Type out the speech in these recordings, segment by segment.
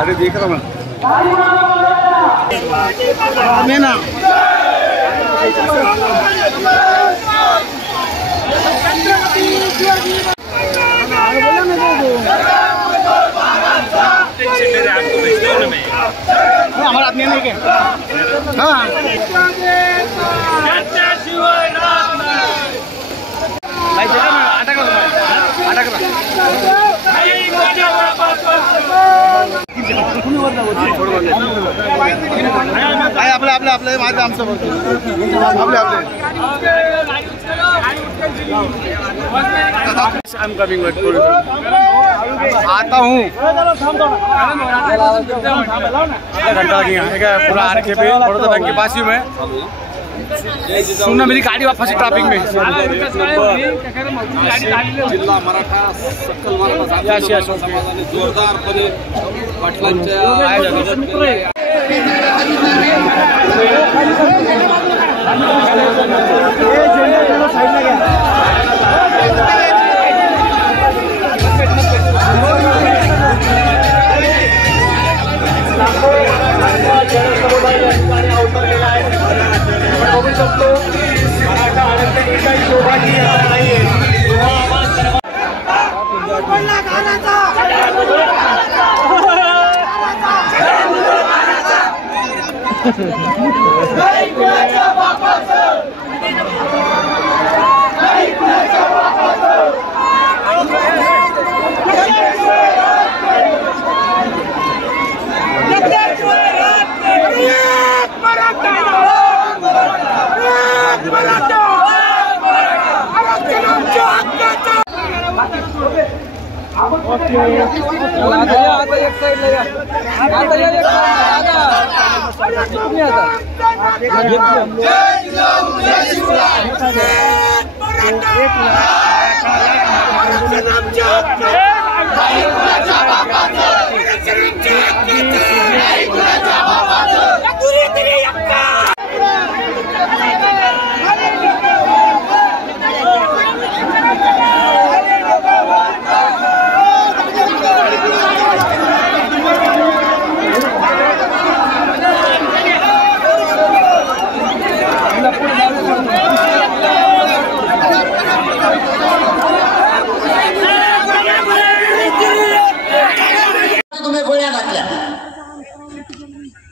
अरे देख रहा मैं ना हमारा आदमी नहीं के हाँ भाई चला मैं आटा कर आपले आपले आपले माझं आमचं बोलतो आपले आपले I'm coming back to आता हूँ घंटा लगेगा पूरा आर के पे बड़ौदा बैंक के पास ही में सुनना मेरी गाड़ी वापस ट्रैफिक में जिल्हा मराठा सकल मराठा समाजाने जोरदारपणे पाटलांच्या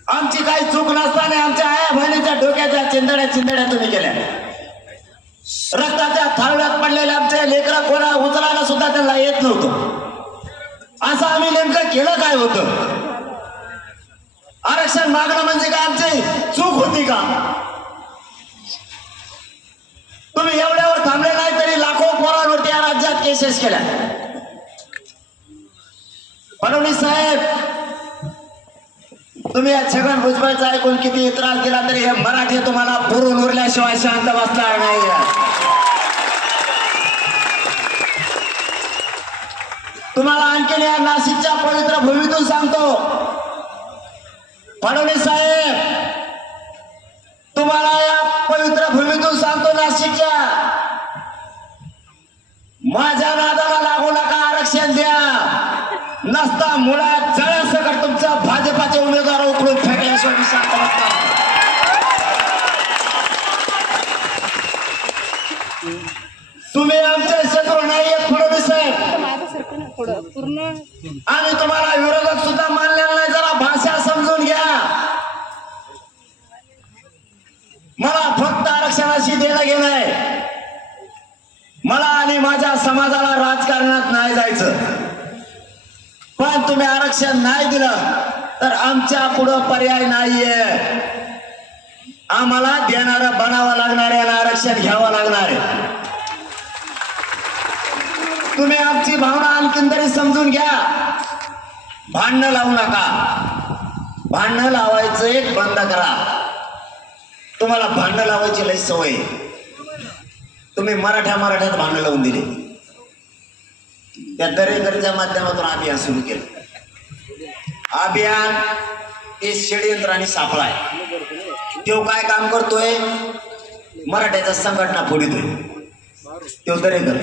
आमची काही चूक नसताना आमच्या आया बहिणीच्या डोक्याच्या चिंदड्या तुम्ही केल्या रक्ताच्या थाळव्यात पडलेल्या आमच्या लेकरा कोणा उचलायला सुद्धा त्यांना येत नव्हतं असं आम्ही नेमकं केलं काय होतं आरक्षण मागणं म्हणजे काय आमची चूक होती का तुम्ही एवढ्यावर थांबले नाही तरी लाखो पोरांवरती या राज्यात केसेस केल्या फडणवीस साहेब तुम्ही या छगन भुजबळचा ऐकून किती त्रास दिला तरी हे मराठी तुम्हाला पुरून उरल्याशिवाय शांत बसणार नाही तुम्हाला आणखीन या नाशिकच्या पवित्र भूमीतून सांगतो फडणवीस साहेब तुम्हाला या पवित्र भूमीतून सांगतो नाशिकच्या माझ्या नादाला लागू नका आरक्षण द्या नसता मुळात जळसकट तुमचा भाजपाचे उमेदवार उकळून फेकल्याशिवाय शांत बसणार तुम्ही आमचे शत्रू नाही फडणवीस साहेब आम्ही तुम्हाला विरोधक सुद्धा मानलेला नाही जरा भाषा समजून घ्या मला फक्त आरक्षणाशी देणं घेणं आहे मला आणि माझ्या समाजाला राजकारणात नाही जायचं पण तुम्ही आरक्षण नाही दिलं तर आमच्या पुढं पर्याय नाहीये आम्हाला देणारं बनावं लागणार आहे आरक्षण घ्यावं लागणार आहे तुम्ही आमची भावना आणखीन तरी समजून घ्या भांडणं लावू नका भांडणं लावायचं एक बंद करा तुम्हाला भांडणं लावायची लई सवय तुम्ही मराठ्यात भांडणं लावून दिले त्या दरेकरच्या माध्यमातून अभियान सुरू केलं अभियान हे षडयंत्र आणि सापळा आहे तो काय काम करतोय मराठ्याच्या संघटना फोडीतोय तो दरेकर